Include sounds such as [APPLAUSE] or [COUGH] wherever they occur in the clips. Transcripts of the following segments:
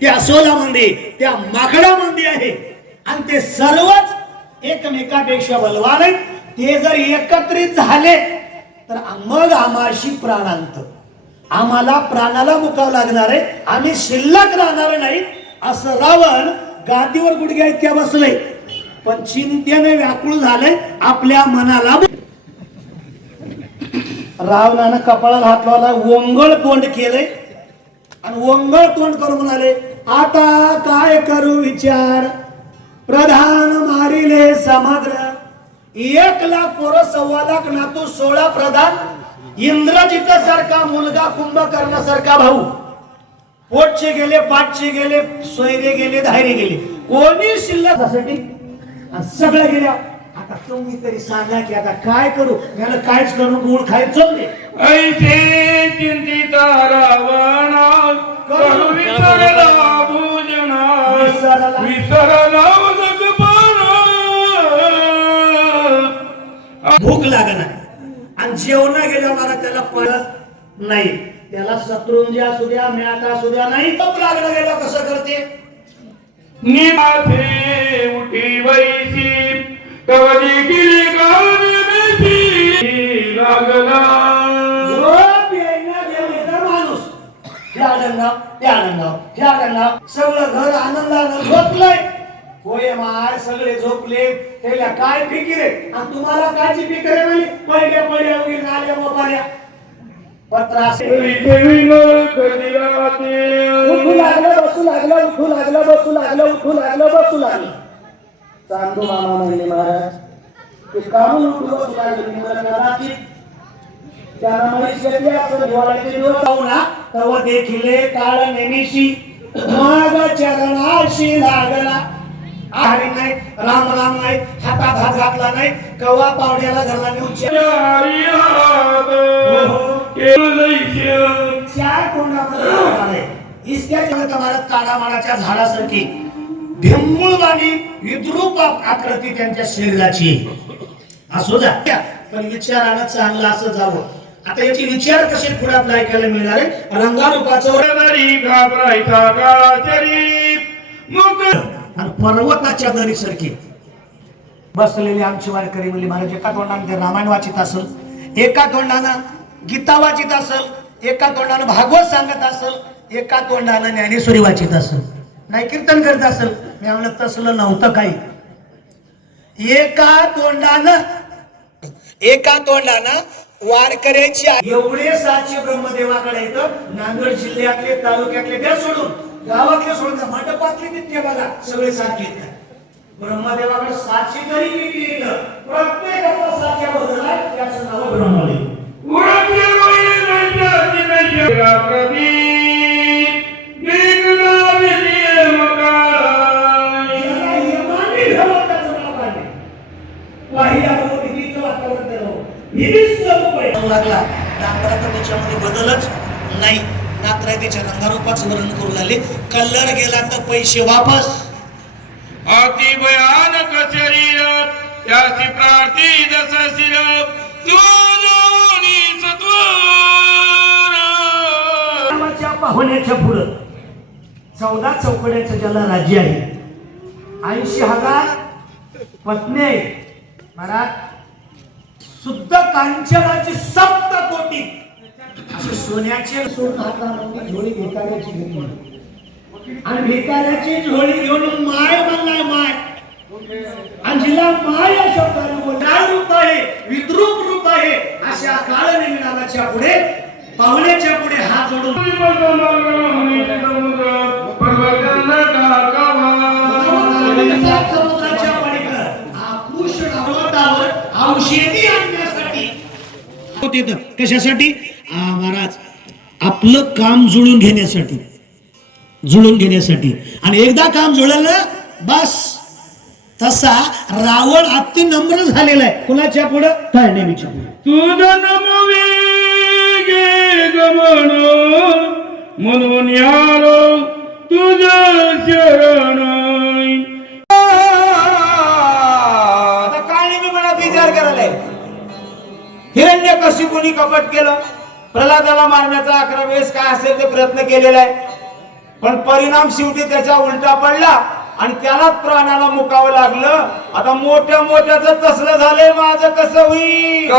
त्या सोलामध्ये त्या माकडा आहे. आणि ते सर्वच एकमेकापेक्षा बलवान आहेत. ते जर एकत्रित झाले तर मग आम्हाशी प्राणांत आम्हाला प्राणाला मुकावं लागणार आहे. आम्ही शिल्लक राहणार नाही असं रावण गादीवर गुडघ्या इतक्या बसले. पण चिंतेने व्याकुळ झाले आपल्या मनाला रावणानं कपाळाला हात लावला ओंगळ तोंड केले आणि ओंगळ तोंड करून म्हणाले आता काय करू विचार? प्रधान मारिले समग्र. एक लाख पोरं सव्वा लाख नातू सोळा प्रधान. इंद्रजित सारखा मुलगा कुंभकर्णासारखा भाऊ. पोटचे गेले पाठचे गेले सोयरे गेले धायरे गेले. कोणी शिल्लक त्यासाठी सगळं गेल्या. आता तुम्ही तरी सांगा की आता काय करू? याला कायच करू गुळ खायचं नाही. चिंतित रावण भूक लागणार आणि जेवणा गेल्या मला त्याला पडत नाही. त्याला शत्रुंजी असू द्या म्यात असू द्या नाही भूक लागणं गेलं कसं करते? निमाथे उठी वैसी कवली किली गावी लागला. माणूस. ह्या डंगाव त्या डंगाव ह्या डंगाव सगळं घर आनंदानं झोपलंय. होय माय सगळे झोपले. त्याला काय फिकीर आहे? आणि तुम्हाला कायची फिकीर आहे म्हणजे पडल्या पडल्या वगैरे नाल्या मोपाल्या पत्र असेल उठू लागलं बसू लागलं उठू लागलं बसू लागलं उठू लागलं बसू लागलं. चांदू मामा म्हणले महाराज ते काढून उठू बसू लागले त्यांना माहिती त्याला घेतली असं दिवाळीचे दिवस जाऊ ना तेव्हा देखिले काळ नेमिशी माग चरणाशी लागला. हरी नाही राम राम नाही हातात हात घातला नाही कवा पावड्याला घरला नेऊन चार कोंडामध्ये इतक्या जगत भारत काडामाडाच्या झाडासारखी भिंबुळवाणी विद्रूप आकृती त्यांच्या शरीराची. असो जा पण विचारानं चांगलं असं जावं. आता याचे विचार कसे पुढ्यात ऐकायला मिळणार आहे रंगारूपाचं पर्वताच्या दरीसारखी बसलेले आमचे वारकरी म्हणजे महाराज एका तोंडानं ते रामायण वाचित असेल एका तोंडानं गीता वाचित असेल एका तोंडानं भागवत सांगत असेल एका तोंडानं ज्ञानेश्वरी वाचित असेल नाही कीर्तन करत असेल. मी म्हणलं तसलं नव्हतं काही. एका तोंडानं एका तोंडानं वारकऱ्याची एवढे सातशे ब्रह्मदेवाकडे येतं नांदेड जिल्ह्यातले तालुक्यातले त्या सोडून गावातले सोडून. मंडपातले तिथे बघा सगळे सातशे येतात ब्रह्मदेवाकडे सातशे तरी किती येतं प्रत्येकाचा सातशे बदलला त्याचं नाव ब्रह्मदेव प्रदीप बरोबर भीतीचं वातावरण आहे. लागला डांबराचा त्याच्यामध्ये बदलच नाही. नात्र त्याच्या रंगारूपाच वर्णन करू लागले. कलर गेला तर पैसे वापस. अति भयानक शरीर त्याची प्रार्थी जस शिर तुझोनी सत्वर रामाच्या पाहुण्याच्या पुढं चौदा चौकड्याचं ज्याला राज्य आहे ऐंशी हजार पत्नी आहेत महाराज शुद्ध कांचनाची सप्त कोटी. असे सोन्याचे सोन हातामध्ये झोळी भिकाऱ्याची घेतली आणि भिकाऱ्याची झोळी घेऊन माय म्हणलाय माय. आणि जिला माय या शब्दाने बोलणार रूप आहे विद्रूप रूप आहे. अशा काळ नावाच्या पुढे पाहुण्याच्या पुढे हात जोडून. समुद्राच्या पलीकडं. आकृष पर्वतावर औषधी होते कशासाठी? आ, महाराज आपलं काम जुळून घेण्यासाठी. जुळून घेण्यासाठी. आणि एकदा काम जुळलं बस. तसा रावण अति नम्र झालेला आहे. कुणाच्या पुढं? काय नेहमीच्या पुढे. तुझ नमवे गे गमन म्हणून आलो तुझ शरण. आता काय नाही मी मनात विचार करायला हिरण्य कशी कोणी कपट केलं. प्रल्हादाला मारण्याचा अकरा वेळेस काय असेल ते प्रयत्न केलेला आहे. पण परिणाम शेवटी त्याच्या उलटा पडला आणि त्यालाच प्राणाला मुकावं लागलं. आता मोठ्या मोठ्याच तसलं झालंय माझं कसं होईल?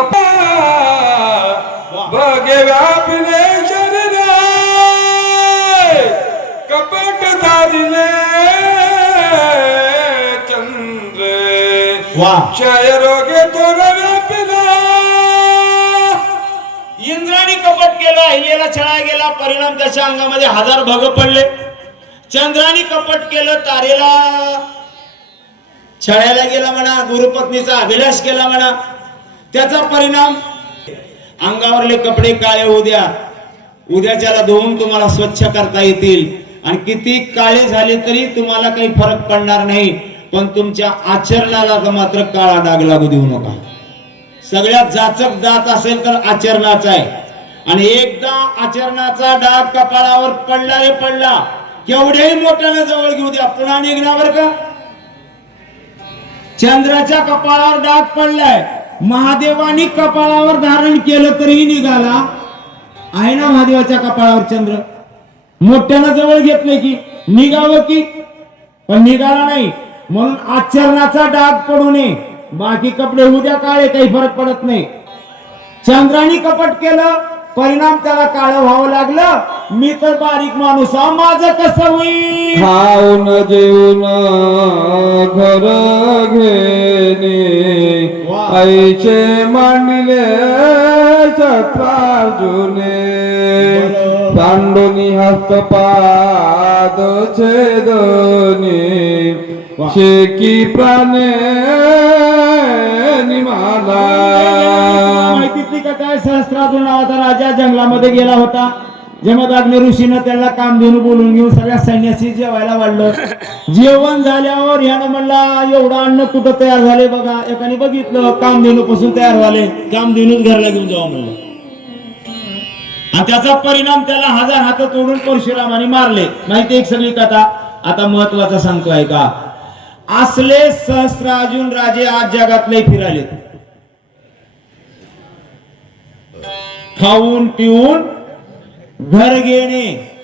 कपट साधिले चंद्र. राहिलेला छळा गेला परिणाम त्याच्या अंगामध्ये हजार भग पडले. चंद्राने कपट केलं तारेला. छळायला गेला म्हणा गुरुपत्नीचा अभिलाष केला म्हणा त्याचा परिणाम. अंगावरले कपडे काळे होऊ द्या. उद्याच्याला धुवून तुम्हाला स्वच्छ करता येतील. आणि किती काळे झाले तरी तुम्हाला काही फरक पडणार नाही. पण तुमच्या आचरणाला तर मात्र काळा डाग लागू देऊ नका. सगळ्यात जाचक जात असेल तर आचरणाचा आहे. आणि एकदा आचरणाचा डाग कपाळावर पडला रे पडला केवढ्याही मोठ्यानं जवळ घेऊ द्या. पुन्हा निघण्यावर का? चंद्राच्या कपाळावर डाग पडलाय. महादेवानी कपाळावर धारण केलं तरीही निघाला. आहे ना महादेवाच्या कपाळावर चंद्र? मोठ्यानं जवळ घेतले की निघावं की? पण निघाला नाही. म्हणून आचरणाचा डाग पडू नये. बाकी कपडे उद्या काळे काही फरक पडत नाही. चंद्राने कपट केलं परिणाम त्याला काळ व्हावं लागलं. मी तर बारीक माणूस माझं कसं होईल? खाऊन जेवून घर घेणे. आईचे मांडले छत्रार्जुने बरं. सांडोनी हस्तपाद छेदने वा. शेकी प्राणे निमाला माहितीतली का काय सहस्त्रार्जुन नावाचा राजा जंगलामध्ये गेला होता जमदाग्नी ऋषीनं त्याला कामधेनू बोलून घेऊन सगळ्या सैन्याशी जेवायला वाढलं. [LAUGHS] जेवण झाल्यावर ह्यानं म्हणला एवढं अन्न कुठं तयार झाले बघा. एकाने बघितलं कामधेनू पासून तयार झाले. कामधेनूच घरला घेऊन जावं म्हणलं. आणि त्याचा परिणाम त्याला हजार हात तोडून परशुरामाने मारले. माहिती एक सगळी कथा? आता महत्त्वाचा सांगतोय का? असले सहस्त्रार्जुन राजे आज जगातले फिराले खाऊन पिऊन घर घेणे.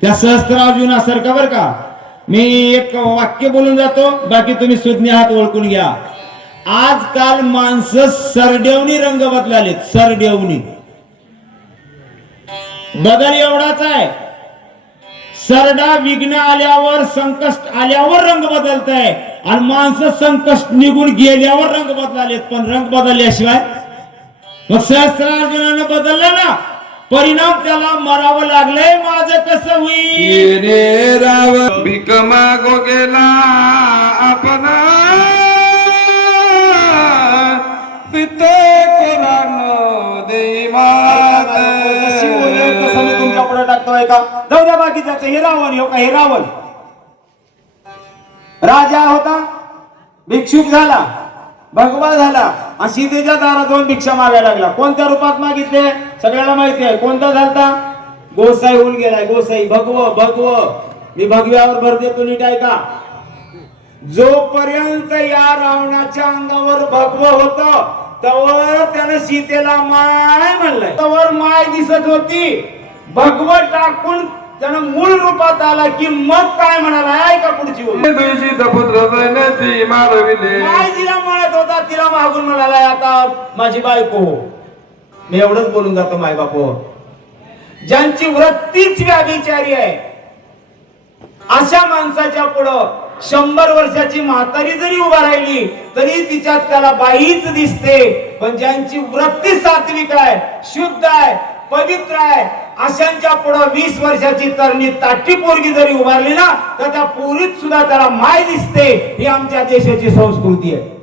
त्या सहस्त्रार्जुनासारखं बर का? मी एक वाक्य बोलून जातो बाकी तुम्ही सुज्ञ हात ओळखून घ्या. आजकाल माणसं सरडेवणी रंग बदलाले सरडेवणी. बदल एवढाच आहे. सरडा विघ्न आल्यावर संकष्ट आल्यावर रंग बदलत आहे आणि माणसं संकष्ट निघून गेल्यावर रंग बदलालेत पण रंग बदलल्याशिवाय मग सहस्त्रार्जुनानं बदलला ना. परिणाम त्याला मरावं लागलंय माझं कसं होईल? राव. भीक मागो गेला आपण. तिथे तुमच्यापुढे टाकतोय का जाऊ द्या हे रावण हो का हे रावण राजा होता भिक्षुक झाला भगवा झाला आणि सीतेच्या दारात जाऊन भिक्षा मागायला लागला. कोणत्या रूपात मागितले? सगळ्याला माहिती आहे. कोणता झालता? गोसाई होऊन गेलाय. गोसाई भगव भगव. मी भगव्यावर भर देतो नीट ऐका. जोपर्यंत या रावणाच्या अंगावर भगव होत तवर त्यानं सीतेला माय म्हणलंय. तवर माय दिसत होती. भगव टाकून त्यानं मूळ रूपात आला की मग काय म्हणाला? ऐका पुढची माय जिला म्हणत होता तिला मागून म्हणाला आता माझी बायको हो. मी एवढंच बोलून जातो माय बापो ज्यांची वृत्तीच व्याभिचारी आहे. अशा माणसाच्या पुढं शंभर वर्षाची म्हातारी जरी उभा राहिली तरी तिच्यात त्याला बाईच दिसते. पण ज्यांची वृत्ती सात्विक आहे शुद्ध आहे पवित्र आहे अशांच्या पुढं वीस वर्षाची तरणी ताटी पोरगी जरी उभारली ना तर त्या पोरीत सुद्धा त्याला माय दिसते. ही आमच्या देशाची संस्कृती आहे.